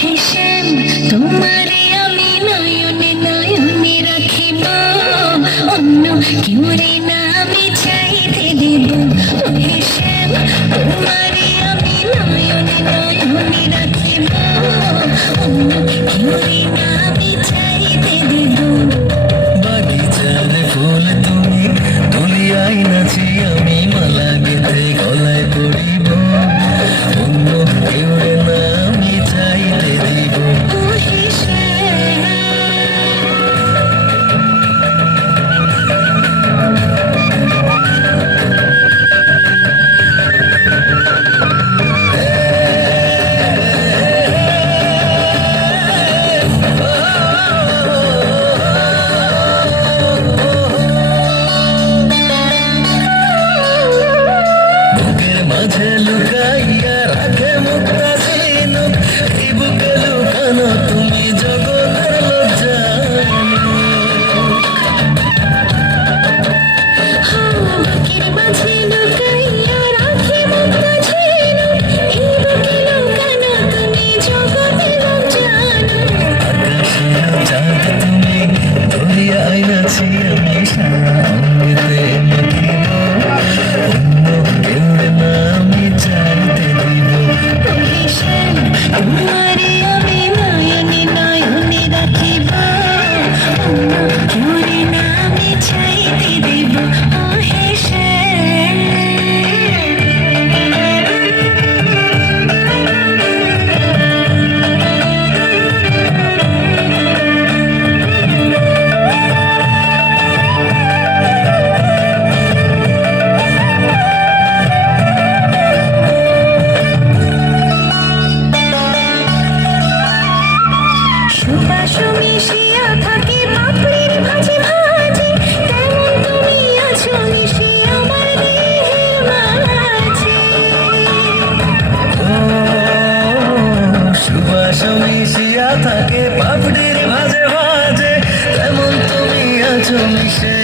হে শ্যাম, তোমারে আমি নয়নে নয়নে রাখিব, অন্য কেউরে না আমি চাইতে দেব। হে শ্যাম, তোমারে আমি নয়নে নয়নে রাখিব, অন্য কেউরে না আমি চাইতে দেব। বাগিচার ফুল তুমি তুলিয়াই নাচি আমি মালা গেঁথে গলায় পড়িব, অন্য কেউরে না আমি চাইতে দিব। হে শ্যাম, বুকের মাঝে লুকাইয়া রাখে মুক্তা ঝিনুক, এই বুকে লুকানো তুমি জগতের বুকের মাঝে লুকাইয়া রাখি মুক্তা ঝিনুক, এই বুকে লুকানো তুমি জগতের জানো। আকাশের চাঁদ তুমি ধরিয়াই নাচি আমি সারা অঙ্গেতে মাখিব, অন্য কেউরে না আমি চাইতে দিব। হে শ্যাম, তোমারে আমি নয়নে নয়নে রাখিব, অন্য কেউরে না আমি চাইতে দেব। হে শ্যাম, সুবাস মিশিয়া থাকে পাপড়ির ভাজে ভাজে, তেমন তুমি আছো মিশে আমার দেহের মাঝে। সুবাস মিশিয়া থাকে পাপড়ির ভাজে ভাজে, তেমন তুমি আছো মিশে